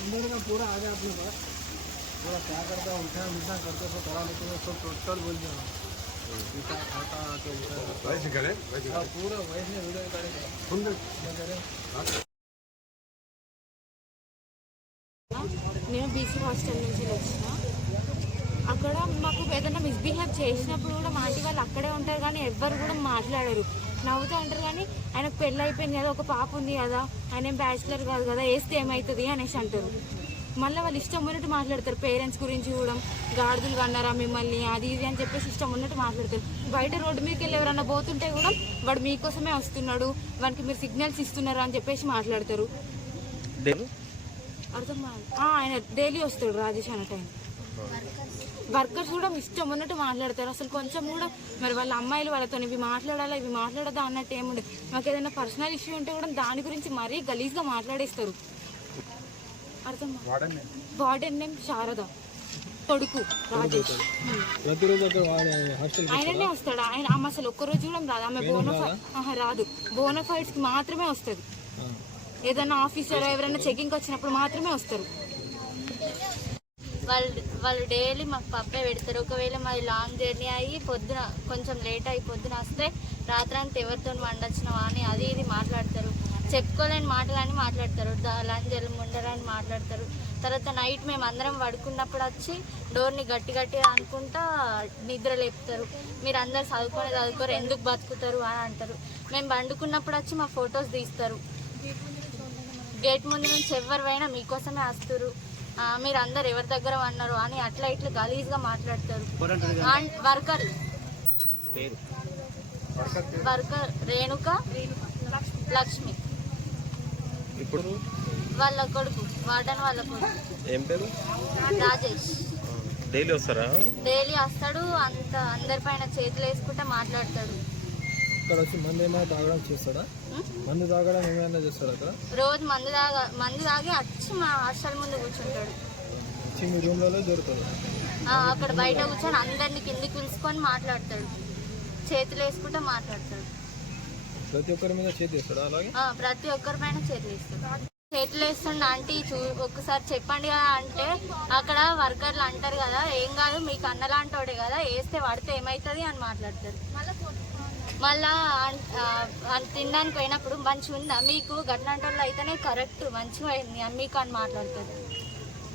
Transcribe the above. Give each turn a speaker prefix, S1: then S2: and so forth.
S1: अंदर का पूरा आ गया अपने पास। पूरा क्या करता है उल्टा उल्टा करते सब करा लेते हैं सब टोटल बोल दिया। पीता खाता आके उल्टा
S2: वैसे करे।
S1: हाँ, पूरा वैसे वीडियो करे?
S3: నేను బీసీ హాస్టల్ నుంచి వచ్చిన అక్కడ మాకు ఏదైనా మిస్బిహేవ్ చేసినప్పుడు కూడా మా ఆంటీ వాళ్ళు అక్కడే ఉంటారు కానీ ఎవ్వరు కూడా మాట్లాడరు. నవ్వుతూ ఉంటారు కానీ ఆయనకు పెళ్ళి అయిపోయింది కదా ఒక పాప ఉంది కదా ఆయన ఏం బ్యాచిలర్ కాదు కదా వేస్తే ఏమవుతుంది అనేసి అంటారు. మళ్ళీ వాళ్ళు ఇష్టం ఉన్నట్టు మాట్లాడతారు పేరెంట్స్ గురించి కూడా గాడిదలు కన్నారా మిమ్మల్ని అది ఇది అని చెప్పేసి ఇష్టం ఉన్నట్టు మాట్లాడతారు. బయట రోడ్డు మీదకి వెళ్ళి ఎవరన్నా పోతుంటే కూడా వాడు మీకోసమే వస్తున్నాడు వానికి మీరు సిగ్నల్స్ ఇస్తున్నారు అని చెప్పేసి మాట్లాడతారు. అర్థం ఆయన డైలీ వస్తాడు రాజేష్ అన్న టైం వర్కర్స్ కూడా ఇష్టం ఉన్నట్టు మాట్లాడతారు. అసలు కొంచెం కూడా మరి వాళ్ళ అమ్మాయిలు వాళ్ళతో ఇవి మాట్లాడాలా ఇవి మాట్లాడదా అన్నట్టు ఏముండదు మాకు ఏదైనా పర్సనల్ ఇష్యూ ఉంటే కూడా దాని గురించి మరీ గలీజ్గా మాట్లాడేస్తారు. అర్థం. Warden name? శారద. కొడుకు రాజేష్. ఆయననే వస్తాడు? ఆయన ఆమె అసలు ఒక్కరోజు కూడా రాదు. ఆమె బోనఫై ఆహా, రాదు. బోనఫైడ్స్కి మాత్రమే వస్తుంది. ఏదైనా ఆఫీసర్ ఎవరైనా చెకింగ్ వచ్చినప్పుడు మాత్రమే వస్తారు.
S4: వాళ్ళు వాళ్ళు డైలీ మాకు పప్పే పెడతారు. ఒకవేళ మాది లాంగ్ జర్నీ అయ్యి పొద్దున కొంచెం లేట్ అయ్యి పొద్దున వస్తే రాత్రంతా ఎవరితో వండొచ్చినావా అని అది ఇది మాట్లాడతారు. చెప్పుకోలేని మాటలని మాట్లాడతారు. ద- లంజలు ముండరని మాట్లాడతారు. తర్వాత నైట్ మేము అందరం పడుకున్నప్పుడు వచ్చి డోర్ని గట్టి గట్టిగా అనుకుంటా నిద్ర లేపుతారు. మీరు అందరు చదువుకొని చదువుకోరు ఎందుకు బతుకుతారు అని అంటారు. మేము వండుకున్నప్పుడు వచ్చి మా ఫొటోస్ తీస్తారు. గేట్ ముందు నుంచి ఎవరు పోయినా మీకోసమే వస్తారు. మీరు అందరు ఎవరి దగ్గర అన్నారు అని అట్లా ఇట్లా గలీజ్గా మాట్లాడతారు. And worker. Worker Renuka Lakshmi.
S2: ఇప్పుడు?
S4: వాళ్ళ కొడుకు వార్డన్ వాళ్ళ కొడుకు.
S2: ఏం పేరు?
S4: రాజేష్.
S2: డైలీ వస్తారా?
S4: డైలీ వస్తాడు అంత అందరిపైన చేతులు వేసుకుంటే మాట్లాడతాడు.
S1: ఇక్కడ వచ్చి మందు ఏమైనా తాగడం చేస్తాడా? మందు తాగడం ఏమైనా చేస్తాడా అక్కడ?
S4: రోజు మందు తాగా మందు తాగి వచ్చి మా హాస్టల్ ముందు కూర్చుంటాడు.
S1: వచ్చి మీ రూమ్లలో దొరుకుతుంది
S4: ఆ, అక్కడ బయట కూర్చొని అందరిని కిందికి పిలుచుకొని మాట్లాడతాడు. చేతులు వేసుకుంటే మాట్లాడతాడు.
S1: ప్రతి ఒక్కరి మీద చేతి చేస్తాడా అలాగే?
S4: ప్రతి ఒక్కరి పైన చేతులు వేస్తాడు. చేతులు వేస్తుండ ఆంటీ చూ ఒక్కసారి చెప్పండి కదా అంటే అక్కడ వర్కర్లు అంటారు కదా ఏం కాదు మీకు అన్నలాంటోడే కదా వేస్తే పడితే ఏమవుతుంది అని మాట్లాడతారు మళ్ళా తినడానికి పోయినప్పుడు మంచిగా ఉందా మీకు గట్లాంటి వాళ్ళు అయితేనే కరెక్ట్ మంచిగా అయింది మీకు అని మాట్లాడుతుంది